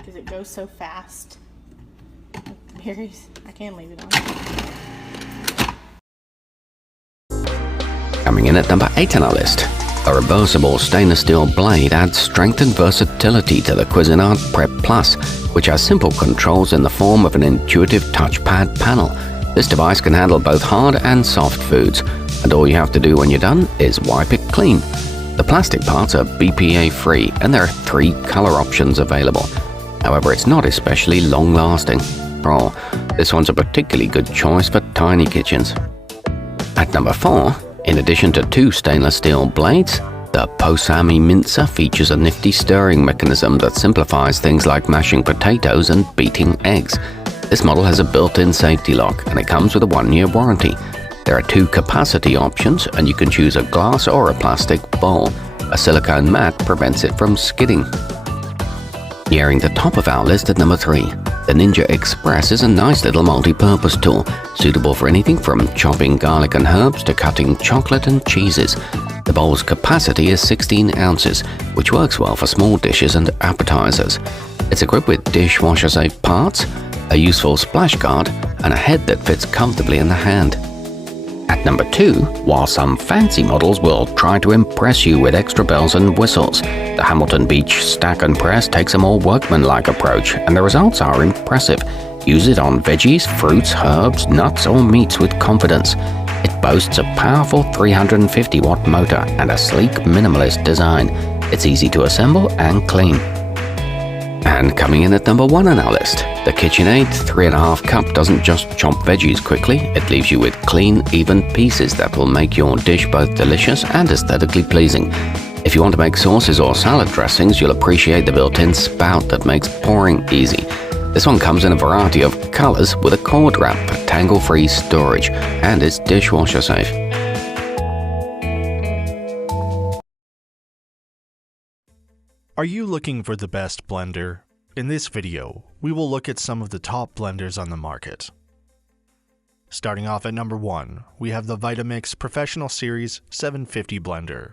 because it goes so fast. Berries, I can leave it on. Coming in at number 8 on our list, a reversible stainless steel blade adds strength and versatility to the Cuisinart Prep Plus, which has simple controls in the form of an intuitive touchpad panel. This device can handle both hard and soft foods, and all you have to do when you're done is wipe it clean. The plastic parts are BPA-free, and there are 3 color options available. However, it's not especially long-lasting. Oh, this one's a particularly good choice for tiny kitchens. At number 4, in addition to 2 stainless steel blades, the Posami mincer features a nifty stirring mechanism that simplifies things like mashing potatoes and beating eggs. This model has a built-in safety lock, and it comes with a 1-year warranty. There are 2 capacity options, and you can choose a glass or a plastic bowl. A silicone mat prevents it from skidding. Nearing the top of our list at number 3, the Ninja Express is a nice little multi-purpose tool, suitable for anything from chopping garlic and herbs to cutting chocolate and cheeses. The bowl's capacity is 16 ounces, which works well for small dishes and appetizers. It's equipped with dishwasher-safe parts, a useful splash guard, and a head that fits comfortably in the hand. At number 2, while some fancy models will try to impress you with extra bells and whistles, the Hamilton Beach Stack and Press takes a more workmanlike approach, and the results are impressive. Use it on veggies, fruits, herbs, nuts, or meats with confidence. It boasts a powerful 350-watt motor and a sleek, minimalist design. It's easy to assemble and clean. And coming in at number 1 on our list, the KitchenAid 3.5 cup doesn't just chop veggies quickly, it leaves you with clean, even pieces that will make your dish both delicious and aesthetically pleasing. If you want to make sauces or salad dressings, you'll appreciate the built-in spout that makes pouring easy. This one comes in a variety of colors with a cord wrap for tangle-free storage, and is dishwasher safe. Are you looking for the best blender? In this video, we will look at some of the top blenders on the market. Starting off at number 1, we have the Vitamix Professional Series 750 blender.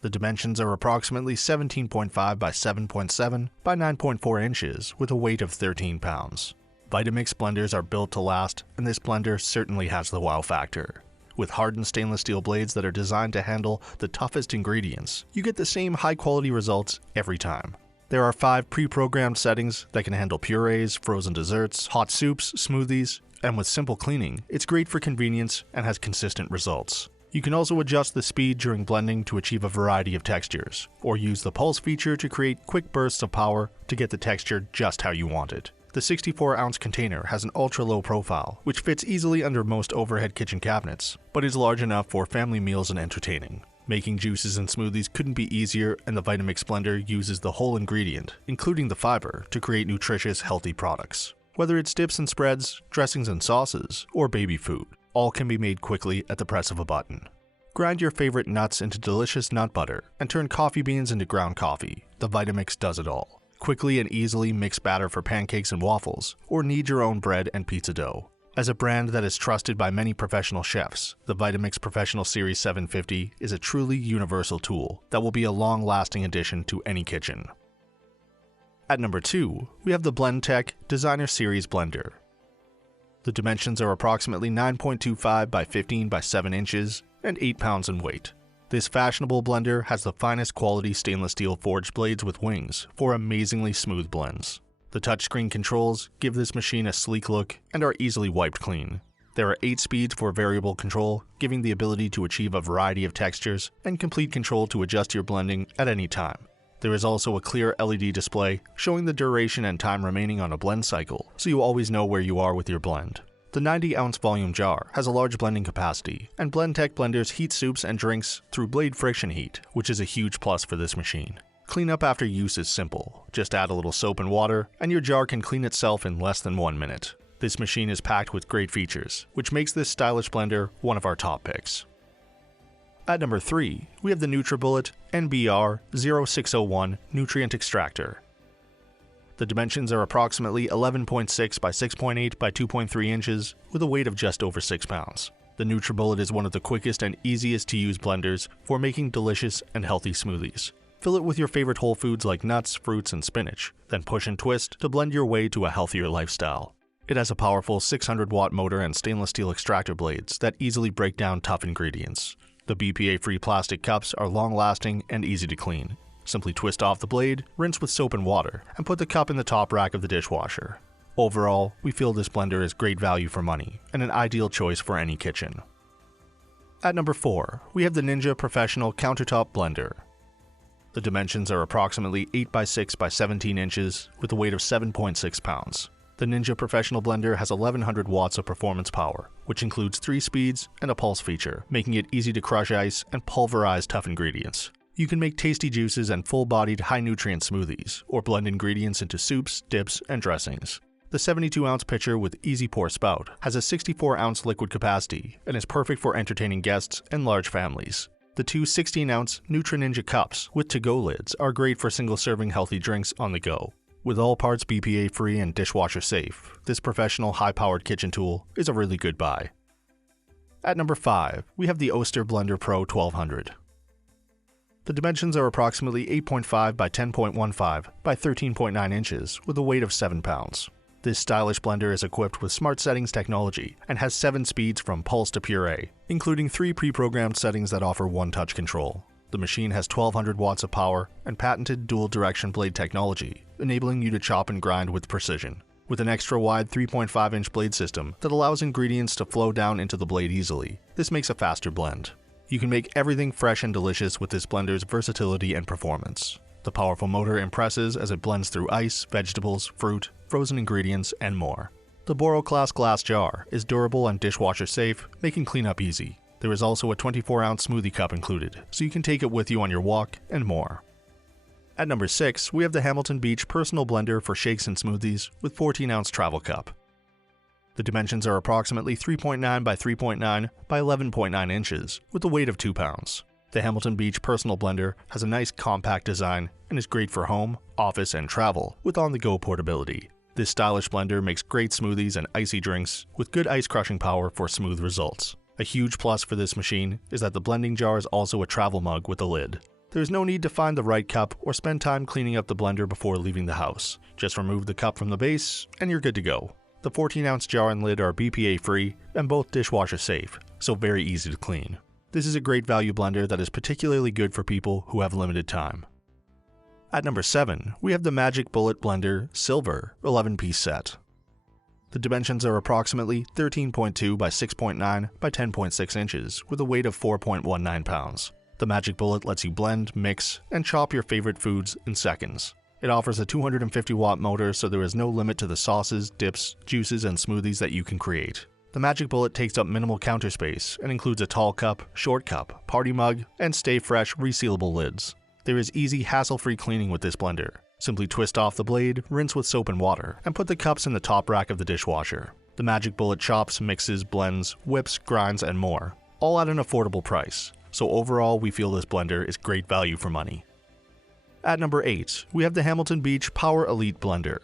The dimensions are approximately 17.5 by 7.7 by 9.4 inches with a weight of 13 pounds. Vitamix blenders are built to last, and this blender certainly has the wow factor. With hardened stainless steel blades that are designed to handle the toughest ingredients, you get the same high-quality results every time. There are 5 pre-programmed settings that can handle purees, frozen desserts, hot soups, smoothies, and with simple cleaning, it's great for convenience and has consistent results. You can also adjust the speed during blending to achieve a variety of textures, or use the pulse feature to create quick bursts of power to get the texture just how you want it. The 64-ounce container has an ultra-low profile, which fits easily under most overhead kitchen cabinets, but is large enough for family meals and entertaining. Making juices and smoothies couldn't be easier, and the Vitamix blender uses the whole ingredient, including the fiber, to create nutritious, healthy products. Whether it's dips and spreads, dressings and sauces, or baby food, all can be made quickly at the press of a button. Grind your favorite nuts into delicious nut butter, and turn coffee beans into ground coffee. The Vitamix does it all. Quickly and easily mix batter for pancakes and waffles, or knead your own bread and pizza dough. As a brand that is trusted by many professional chefs, the Vitamix Professional Series 750 is a truly universal tool that will be a long-lasting addition to any kitchen. At number 2, we have the BlendTech Designer Series blender. The dimensions are approximately 9.25 by 15 by 7 inches and 8 pounds in weight. This fashionable blender has the finest quality stainless steel forged blades with wings for amazingly smooth blends. The touchscreen controls give this machine a sleek look and are easily wiped clean. There are 8 speeds for variable control, giving the ability to achieve a variety of textures and complete control to adjust your blending at any time. There is also a clear LED display showing the duration and time remaining on a blend cycle, so you always know where you are with your blend. The 90-ounce volume jar has a large blending capacity, and BlendTech blenders heat soups and drinks through blade friction heat, which is a huge plus for this machine. Cleanup after use is simple. Just add a little soap and water, and your jar can clean itself in less than 1 minute. This machine is packed with great features, which makes this stylish blender one of our top picks. At number 3, we have the Nutribullet NBR0601 Nutrient Extractor. The dimensions are approximately 11.6 by 6.8 by 2.3 inches with a weight of just over 6 pounds. The Nutribullet is one of the quickest and easiest to use blenders for making delicious and healthy smoothies. Fill it with your favorite whole foods like nuts, fruits, and spinach, then push and twist to blend your way to a healthier lifestyle. It has a powerful 600-watt motor and stainless steel extractor blades that easily break down tough ingredients. The BPA-free plastic cups are long-lasting and easy to clean. Simply twist off the blade, rinse with soap and water, and put the cup in the top rack of the dishwasher. Overall, we feel this blender is great value for money and an ideal choice for any kitchen. At number 4, we have the Ninja Professional Countertop Blender. The dimensions are approximately 8 by 6 by 17 inches with a weight of 7.6 pounds. The Ninja Professional Blender has 1100 watts of performance power, which includes 3 speeds and a pulse feature, making it easy to crush ice and pulverize tough ingredients. You can make tasty juices and full-bodied high-nutrient smoothies, or blend ingredients into soups, dips, and dressings. The 72-ounce pitcher with easy pour spout has a 64-ounce liquid capacity and is perfect for entertaining guests and large families. The two 16-ounce Nutribullet cups with to-go lids are great for single-serving healthy drinks on the go. With all parts BPA-free and dishwasher safe, this professional high-powered kitchen tool is a really good buy. At number 5, we have the Oster Blender Pro 1200. The dimensions are approximately 8.5 by 10.15 by 13.9 inches with a weight of 7 pounds. This stylish blender is equipped with smart settings technology and has 7 speeds from pulse to puree, including 3 pre-programmed settings that offer one-touch control. The machine has 1200 watts of power and patented dual-direction blade technology, enabling you to chop and grind with precision. With an extra-wide 3.5-inch blade system that allows ingredients to flow down into the blade easily, this makes a faster blend. You can make everything fresh and delicious with this blender's versatility and performance. The powerful motor impresses as it blends through ice, vegetables, fruit, frozen ingredients, and more. The Boro-class glass jar is durable and dishwasher safe, making cleanup easy. There is also a 24-ounce smoothie cup included, so you can take it with you on your walk and more. At number 6, we have the Hamilton Beach Personal Blender for shakes and smoothies with 14-ounce travel cup. The dimensions are approximately 3.9 by 3.9 by 11.9 inches with a weight of 2 pounds. The Hamilton Beach Personal Blender has a nice compact design and is great for home, office, and travel with on-the-go portability. This stylish blender makes great smoothies and icy drinks with good ice crushing power for smooth results. A huge plus for this machine is that the blending jar is also a travel mug with a lid. There is no need to find the right cup or spend time cleaning up the blender before leaving the house. Just remove the cup from the base and you're good to go. The 14-ounce jar and lid are BPA-free and both dishwasher safe, so very easy to clean. This is a great value blender that is particularly good for people who have limited time. At number 7, we have the Magic Bullet Blender Silver 11-piece set. The dimensions are approximately 13.2 by 6.9 by 10.6 inches with a weight of 4.19 pounds. The Magic Bullet lets you blend, mix, and chop your favorite foods in seconds. It offers a 250-watt motor, so there is no limit to the sauces, dips, juices, and smoothies that you can create. The Magic Bullet takes up minimal counter space and includes a tall cup, short cup, party mug, and Stay Fresh resealable lids. There is easy, hassle-free cleaning with this blender. Simply twist off the blade, rinse with soap and water, and put the cups in the top rack of the dishwasher. The Magic Bullet chops, mixes, blends, whips, grinds, and more, all at an affordable price. So overall, we feel this blender is great value for money. At number 8, we have the Hamilton Beach Power Elite Blender.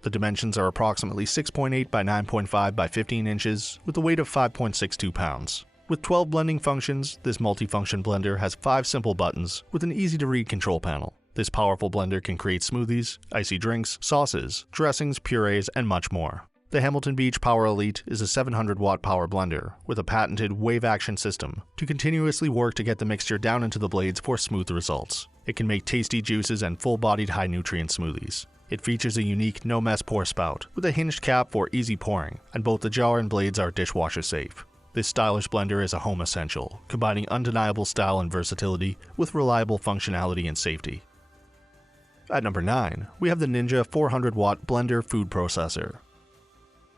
The dimensions are approximately 6.8 by 9.5 by 15 inches with a weight of 5.62 pounds. With 12 blending functions, this multifunction blender has 5 simple buttons with an easy-to-read control panel. This powerful blender can create smoothies, icy drinks, sauces, dressings, purees, and much more. The Hamilton Beach Power Elite is a 700-watt power blender with a patented wave action system to continuously work to get the mixture down into the blades for smooth results. It can make tasty juices and full-bodied high-nutrient smoothies. It features a unique no-mess pour spout with a hinged cap for easy pouring, and both the jar and blades are dishwasher safe. This stylish blender is a home essential, combining undeniable style and versatility with reliable functionality and safety. At number 9, we have the Ninja 400-watt Blender Food Processor.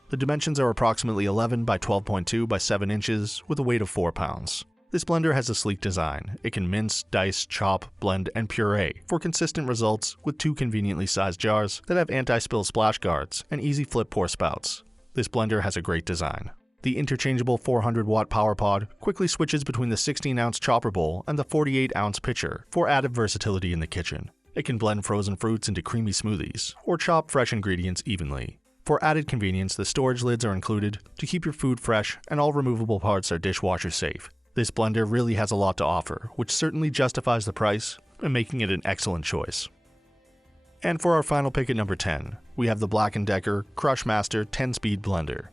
The dimensions are approximately 11 by 12.2 by 7 inches with a weight of 4 pounds. This blender has a sleek design. It can mince, dice, chop, blend, and puree for consistent results with 2 conveniently sized jars that have anti-spill splash guards and easy flip pour spouts. This blender has a great design. The interchangeable 400-watt power pod quickly switches between the 16-ounce chopper bowl and the 48-ounce pitcher for added versatility in the kitchen. It can blend frozen fruits into creamy smoothies or chop fresh ingredients evenly. For added convenience, the storage lids are included to keep your food fresh, and all removable parts are dishwasher safe. This blender really has a lot to offer, which certainly justifies the price and making it an excellent choice. And for our final pick at number 10, we have the Black & Decker Crushmaster 10-speed blender.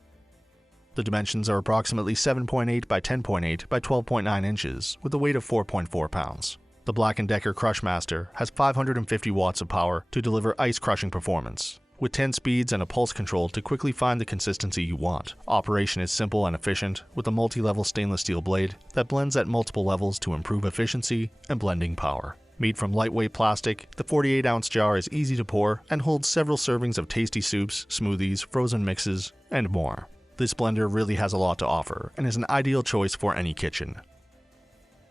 The dimensions are approximately 7.8 by 10.8 by 12.9 inches with a weight of 4.4 pounds. The Black & Decker Crushmaster has 550 watts of power to deliver ice crushing performance, with 10 speeds and a pulse control to quickly find the consistency you want. Operation is simple and efficient with a multi-level stainless steel blade that blends at multiple levels to improve efficiency and blending power. Made from lightweight plastic, the 48-ounce jar is easy to pour and holds several servings of tasty soups, smoothies, frozen mixes, and more. This blender really has a lot to offer and is an ideal choice for any kitchen.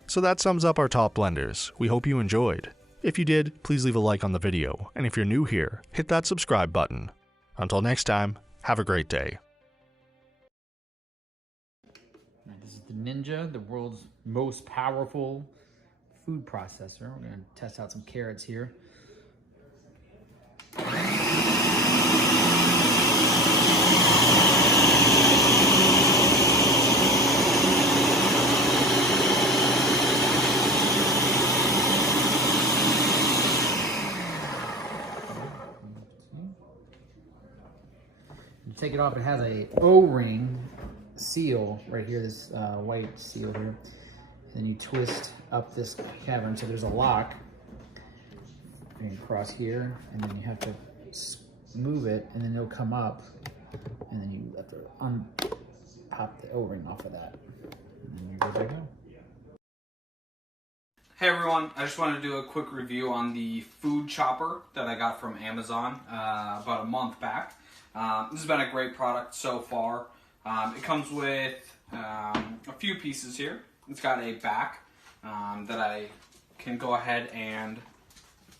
So that sums up our top blenders. We hope you enjoyed. If you did, please leave a like on the video, and if you're new here, hit that subscribe button. Until next time, have a great day. This is the Ninja, the world's most powerful food processor. We're going to test out some carrots here. You take it off, it has a O-ring seal right here, this white seal here. Then you twist up this cavern so there's a lock and across here, and then you have to move it, and then it'll come up, and then you have to pop the O-ring off of that, and then you're good to go. Hey everyone, I just wanted to do a quick review on the food chopper that I got from Amazon about a month back. This has been a great product so far. It comes with a few pieces here. It's got a back that I can go ahead and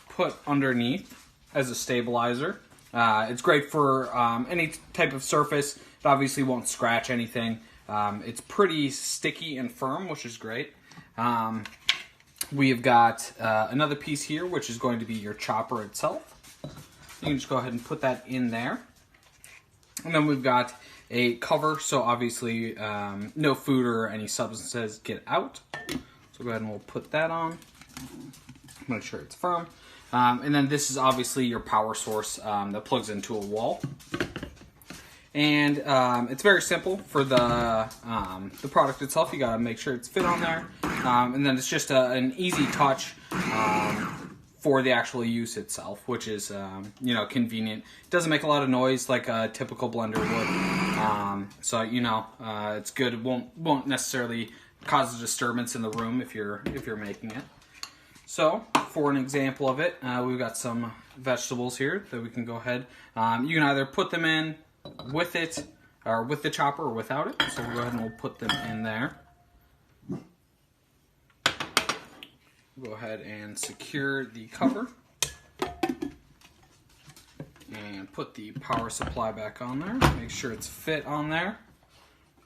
put underneath as a stabilizer. It's great for any type of surface. It obviously won't scratch anything. It's pretty sticky and firm, which is great. We have got another piece here, which is going to be your chopper itself. You can just go ahead and put that in there. And then we've got a cover, so obviously no food or any substances get out. So go ahead and we'll put that on. Make sure it's firm. And then this is obviously your power source that plugs into a wall. And it's very simple for the product itself. You gotta make sure it's fit on there. And then it's just an easy touch for the actual use itself, which is you know, convenient. It doesn't make a lot of noise like a typical blender would, so you know, it's good. It won't necessarily cause a disturbance in the room if you're making it. So for an example of it, we've got some vegetables here that we can go ahead. You can either put them in with it, or with the chopper, or without it. So we'll go ahead and we'll put them in there. Go ahead and secure the cover and put the power supply back on there. Make sure it's fit on there.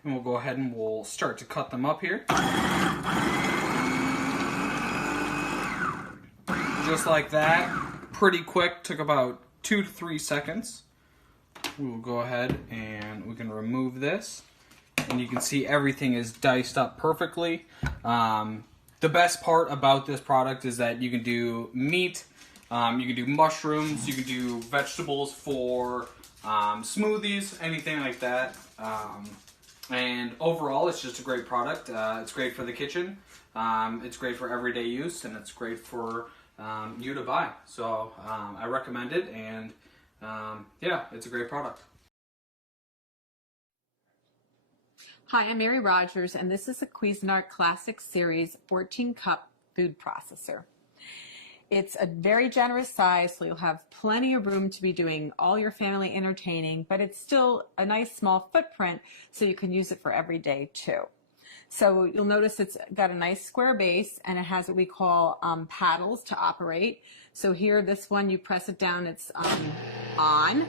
And we'll go ahead and we'll start to cut them up here. Just like that. Pretty quick, took about 2 to 3 seconds. We will go ahead and we can remove this. And you can see everything is diced up perfectly. The best part about this product is that you can do meat, you can do mushrooms, you can do vegetables for smoothies, anything like that. And overall, it's just a great product. It's great for the kitchen, it's great for everyday use, and it's great for you to buy. So I recommend it, and yeah, it's a great product. Hi, I'm Mary Rogers, and this is a Cuisinart Classic Series 14-cup food processor. It's a very generous size, so you'll have plenty of room to be doing all your family entertaining, but it's still a nice small footprint, so you can use it for every day too. So you'll notice it's got a nice square base, and it has what we call paddles to operate. So here, this one, you press it down, it's on.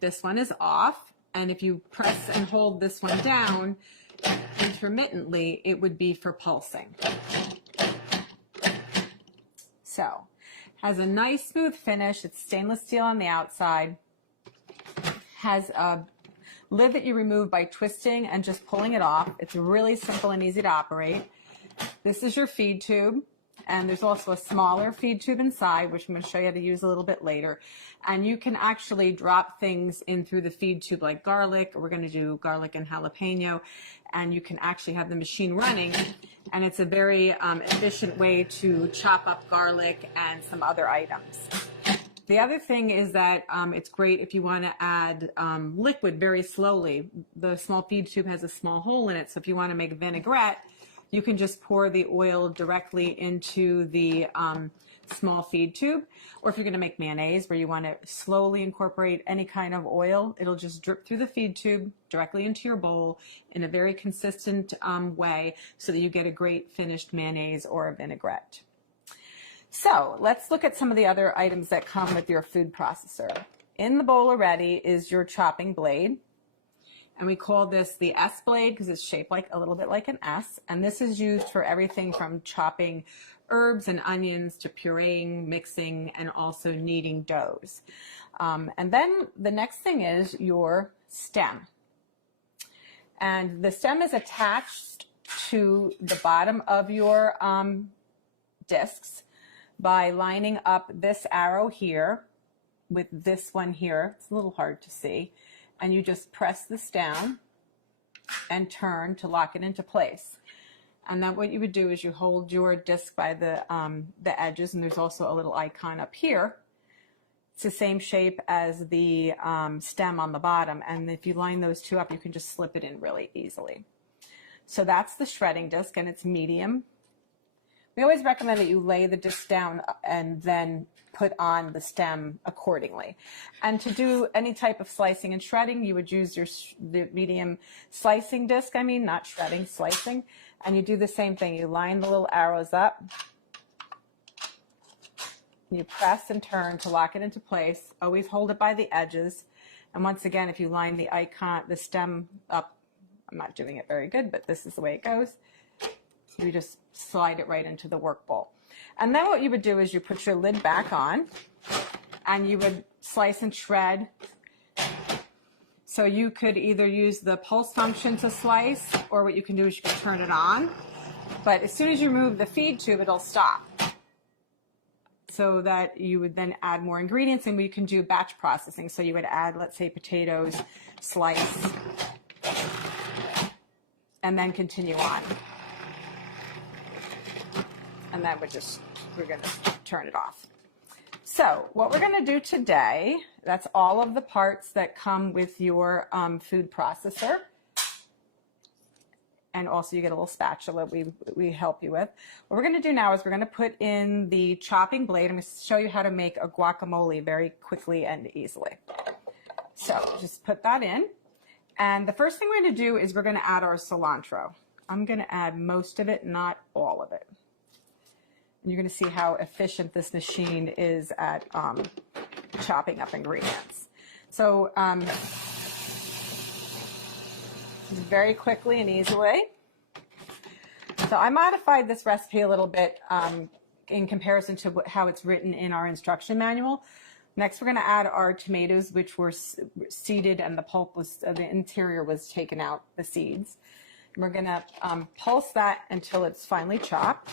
This one is off. And if you press and hold this one down intermittently, it would be for pulsing. So, has a nice smooth finish. It's stainless steel on the outside. Has a lid that you remove by twisting and just pulling it off. It's really simple and easy to operate. This is your feed tube. And there's also a smaller feed tube inside, which I'm going to show you how to use a little bit later. And you can actually drop things in through the feed tube like garlic, or we're going to do garlic and jalapeno, and you can actually have the machine running. And it's a very efficient way to chop up garlic and some other items. The other thing is that it's great if you want to add liquid very slowly. The small feed tube has a small hole in it, so if you want to make vinaigrette, you can just pour the oil directly into the small feed tube. Or if you're going to make mayonnaise where you want to slowly incorporate any kind of oil, it'll just drip through the feed tube directly into your bowl in a very consistent way so that you get a great finished mayonnaise or a vinaigrette. So let's look at some of the other items that come with your food processor. In the bowl already is your chopping blade. And we call this the S blade because it's shaped like a little bit like an S. And this is used for everything from chopping herbs and onions to pureeing, mixing, and also kneading doughs. And then the next thing is your stem. And the stem is attached to the bottom of your discs by lining up this arrow here with this one here. It's a little hard to see. And you just press this down and turn to lock it into place. And then what you would do is you hold your disc by the edges, and there's also a little icon up here. It's the same shape as the stem on the bottom, and if you line those two up, you can just slip it in really easily. So that's the shredding disc, and it's medium. We always recommend that you lay the disc down and then put on the stem accordingly. And to do any type of slicing and shredding, you would use the medium slicing disc, not shredding, slicing. And you do the same thing. You line the little arrows up. You press and turn to lock it into place. Always hold it by the edges. And once again, if you line the stem up, I'm not doing it very good, but this is the way it goes. You just slide it right into the work bowl. And then what you would do is you put your lid back on and you would slice and shred. So you could either use the pulse function to slice, or what you can do is you can turn it on. But as soon as you remove the feed tube, it'll stop. So that you would then add more ingredients, and we can do batch processing. So you would add, let's say, potatoes, slice, and then continue on. And then we're going to turn it off. So what we're going to do today, that's all of the parts that come with your food processor. And also you get a little spatula we help you with. What we're going to do now is we're going to put in the chopping blade. I'm going to show you how to make a guacamole very quickly and easily. So just put that in. And the first thing we're going to do is we're going to add our cilantro. I'm going to add most of it, not all of it. And you're going to see how efficient this machine is at chopping up ingredients. So very quickly and easily. So I modified this recipe a little bit in comparison to how it's written in our instruction manual. Next, we're going to add our tomatoes, which were seeded, and the pulp was, the interior was taken out, the seeds. And we're going to pulse that until it's finely chopped.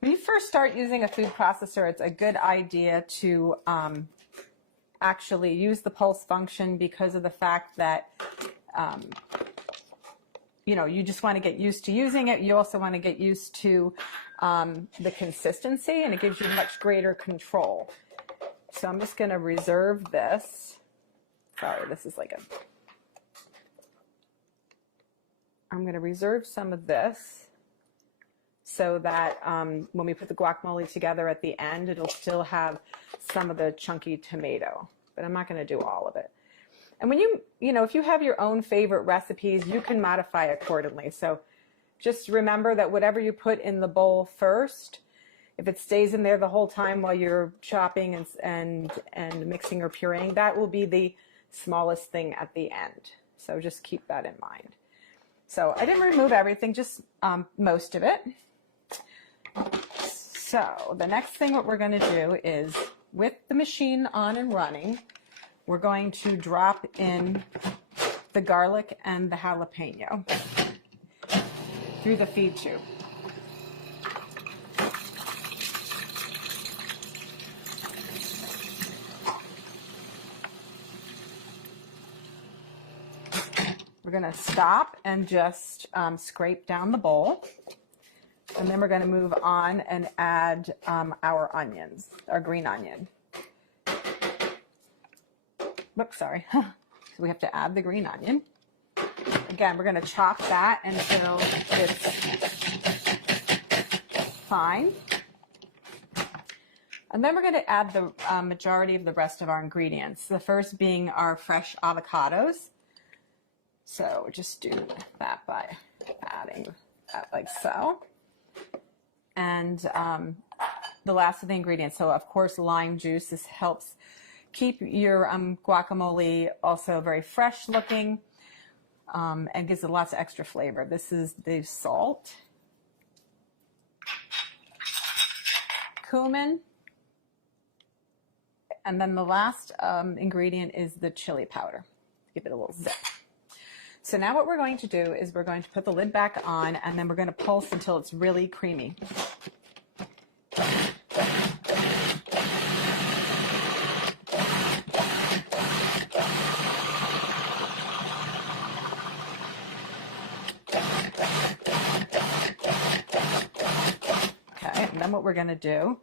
When you first start using a food processor, it's a good idea to actually use the pulse function because of the fact that you just want to get used to using it. You also want to get used to the consistency, and it gives you much greater control. So I'm just going to reserve this. Sorry, this is like I'm going to reserve some of this so that when we put the guacamole together at the end, it'll still have some of the chunky tomato. But I'm not going to do all of it. And when if you have your own favorite recipes, you can modify accordingly. So just remember that whatever you put in the bowl first, if it stays in there the whole time while you're chopping and mixing or pureeing, that will be the smallest thing at the end. So just keep that in mind. So I didn't remove everything, just most of it. So the next thing what we're going to do is, with the machine on and running, we're going to drop in the garlic and the jalapeno through the feed tube. We're going to stop and just scrape down the bowl. And then we're going to move on and add our onions, our green onion. Oops, sorry. So we have to add the green onion. Again, we're going to chop that until it's fine. And then we're going to add the majority of the rest of our ingredients. The first being our fresh avocados. So just do that by adding that like so. And the last of the ingredients, so of course lime juice. This helps keep your guacamole also very fresh looking and gives it lots of extra flavor. This is the salt, cumin, and then the last ingredient is the chili powder. Give it a little zip. So now what we're going to do is we're going to put the lid back on, and then we're going to pulse until it's really creamy. Okay, and then what we're going to do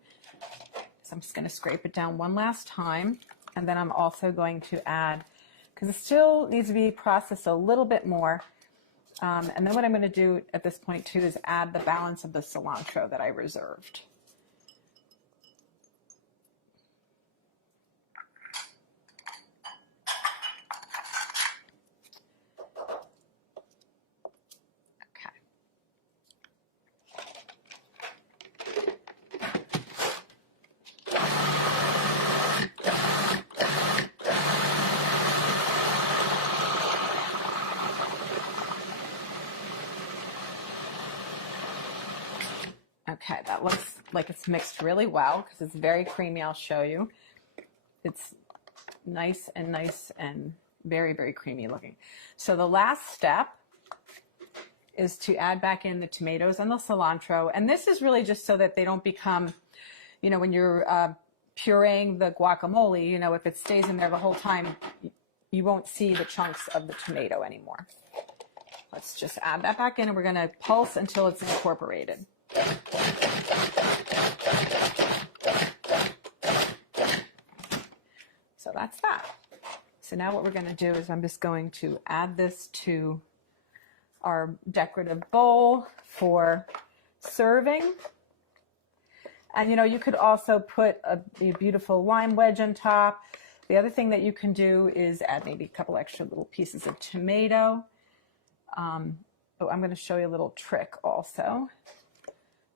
is I'm just going to scrape it down one last time, and then I'm also going to add, because it still needs to be processed a little bit more. And then what I'm going to do at this point too is add the balance of the cilantro that I reserved. Okay, that looks like it's mixed really well because it's very creamy. I'll show you. It's nice and very, very creamy looking. So the last step is to add back in the tomatoes and the cilantro. And this is really just so that they don't become, you know, when you're pureeing the guacamole, you know, if it stays in there the whole time, you won't see the chunks of the tomato anymore. Let's just add that back in, and we're going to pulse until it's incorporated. So that's that. So now what we're going to do is I'm just going to add this to our decorative bowl for serving. And you know, you could also put a beautiful lime wedge on top. The other thing that you can do is add maybe a couple extra little pieces of tomato. Oh, I'm going to show you a little trick also.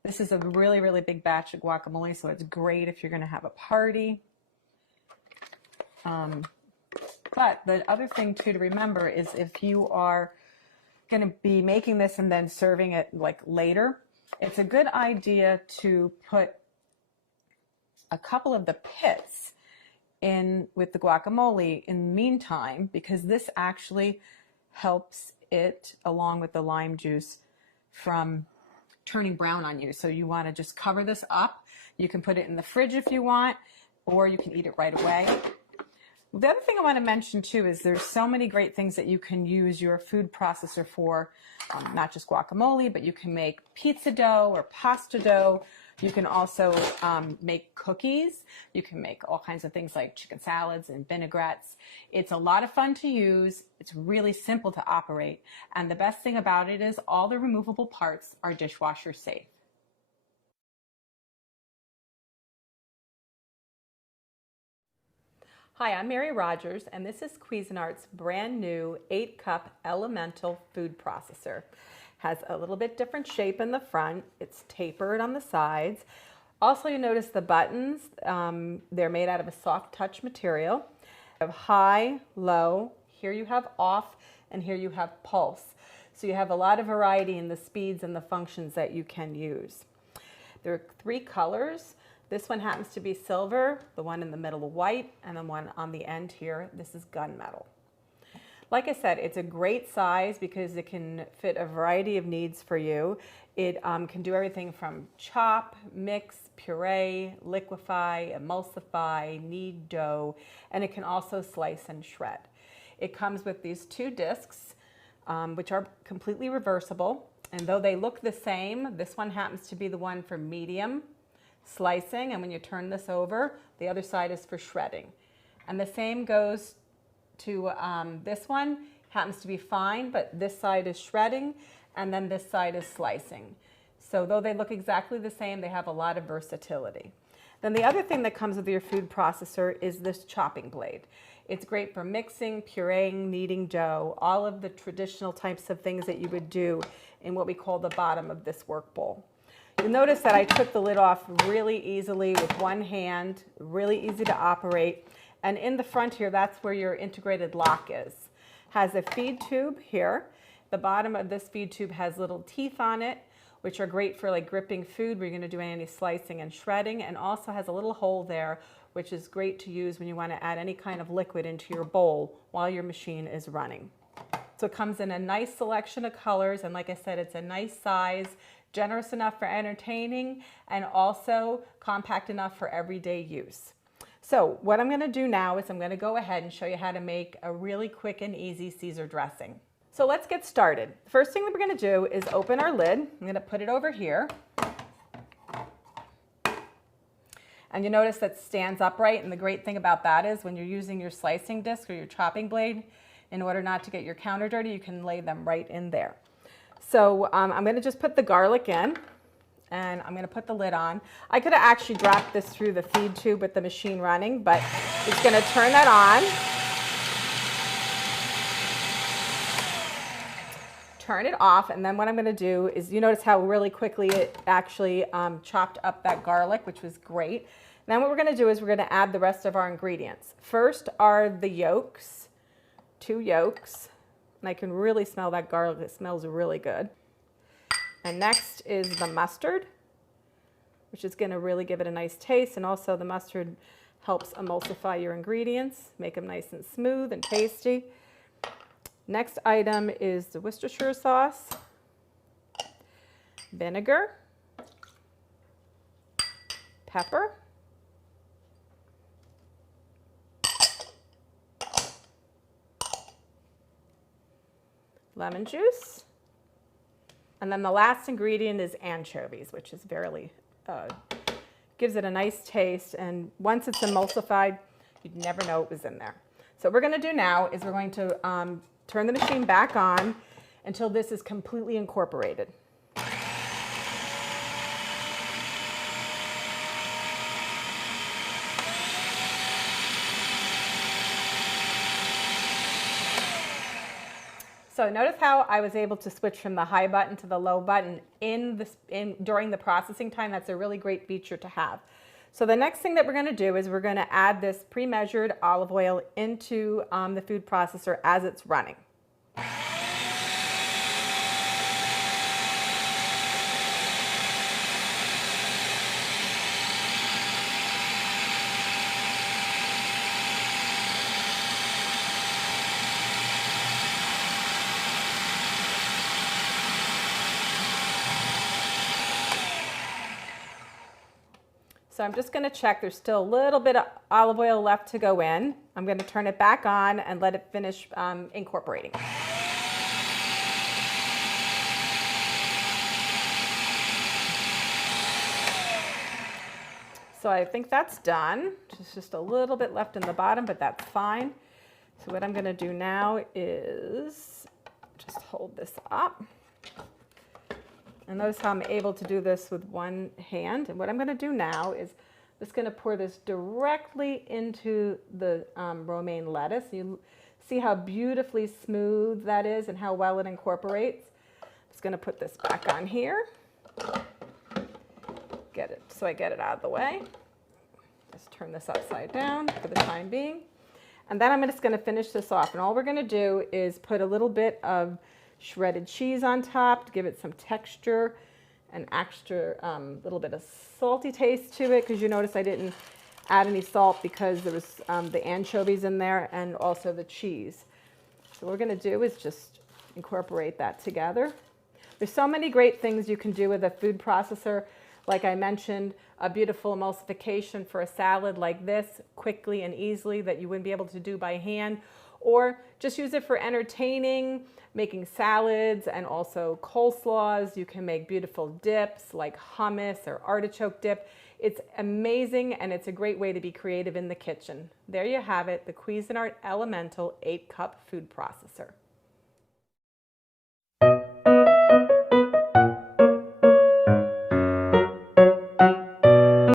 This is a really, really big batch of guacamole, so it's great if you're going to have a party. But the other thing too to remember is if you are going to be making this and then serving it like later, it's a good idea to put a couple of the pits in with the guacamole in the meantime, because this actually helps it, along with the lime juice, from turning brown on you. So you want to just cover this up. You can put it in the fridge if you want, or you can eat it right away. The other thing I want to mention too is there's so many great things that you can use your food processor for, not just guacamole, but you can make pizza dough or pasta dough. You can also make cookies. You can make all kinds of things like chicken salads and vinaigrettes. It's a lot of fun to use. It's really simple to operate. And the best thing about it is all the removable parts are dishwasher safe. Hi, I'm Mary Rogers, and this is Cuisinart's brand new 8-cup Elemental food processor. Has a little bit different shape in the front. It's tapered on the sides. Also, you notice the buttons, they're made out of a soft touch material. You have high, low, here you have off, and here you have pulse. So you have a lot of variety in the speeds and the functions that you can use. There are 3 colors. This one happens to be silver, the one in the middle white, and the one on the end here, this is gunmetal. Like I said, it's a great size because it can fit a variety of needs for you. It can do everything from chop, mix, puree, liquefy, emulsify, knead dough, and it can also slice and shred. It comes with these 2 discs, which are completely reversible. And though they look the same, this one happens to be the one for medium slicing. And when you turn this over, the other side is for shredding. And the same goes to this one. Happens to be fine, but this side is shredding, and then this side is slicing. So though they look exactly the same, they have a lot of versatility. Then the other thing that comes with your food processor is this chopping blade. It's great for mixing, pureeing, kneading dough, all of the traditional types of things that you would do in what we call the bottom of this work bowl. You'll notice that I took the lid off really easily with one hand, really easy to operate. And in the front here, that's where your integrated lock is. Has a feed tube here. The bottom of this feed tube has little teeth on it, which are great for like gripping food where you're going to do any slicing and shredding, and also has a little hole there, which is great to use when you want to add any kind of liquid into your bowl while your machine is running. So it comes in a nice selection of colors, and like I said, it's a nice size, generous enough for entertaining, and also compact enough for everyday use. So what I'm going to do now is I'm going to go ahead and show you how to make a really quick and easy Caesar dressing. So let's get started. The first thing that we're going to do is open our lid. I'm going to put it over here. And you notice that stands upright, and the great thing about that is when you're using your slicing disc or your chopping blade, in order not to get your counter dirty, you can lay them right in there. So I'm going to just put the garlic in, and I'm going to put the lid on. I could have actually dropped this through the feed tube with the machine running, but it's going to turn that on. Turn it off, and then what I'm going to do is, you notice how really quickly it actually chopped up that garlic, which was great. Then what we're going to do is we're going to add the rest of our ingredients. First are the yolks, 2 yolks, and I can really smell that garlic. It smells really good. And next is the mustard, which is going to really give it a nice taste, and also the mustard helps emulsify your ingredients, make them nice and smooth and tasty. Next item is the Worcestershire sauce, vinegar, pepper, lemon juice, and then the last ingredient is anchovies, which is very, gives it a nice taste, and once it's emulsified, you'd never know it was in there. So what we're going to do now is we're going to turn the machine back on until this is completely incorporated. So notice how I was able to switch from the high button to the low button during the processing time. That's a really great feature to have. So the next thing that we're going to do is we're going to add this pre-measured olive oil into the food processor as it's running. So I'm just going to check. There's still a little bit of olive oil left to go in. I'm going to turn it back on and let it finish incorporating. So I think that's done. There's just a little bit left in the bottom, but that's fine. So what I'm going to do now is just hold this up. And notice how I'm able to do this with one hand. And what I'm going to do now is I'm just going to pour this directly into the romaine lettuce. You see how beautifully smooth that is and how well it incorporates. I'm just going to put this back on here. Get it so I get it out of the way. Just turn this upside down for the time being. And then I'm just going to finish this off. And all we're going to do is put a little bit of shredded cheese on top to give it some texture and extra little bit of salty taste to it, because you notice I didn't add any salt because there was the anchovies in there and also the cheese. So So what we're going to do is just incorporate that together. There's so many great things you can do with a food processor. Like I mentioned, a beautiful emulsification for a salad like this, quickly and easily, that you wouldn't be able to do by hand. Or just use it for entertaining, making salads and also coleslaws. You can make beautiful dips like hummus or artichoke dip. It's amazing, and it's a great way to be creative in the kitchen. There you have it, the Cuisinart Elemental 8-cup food processor.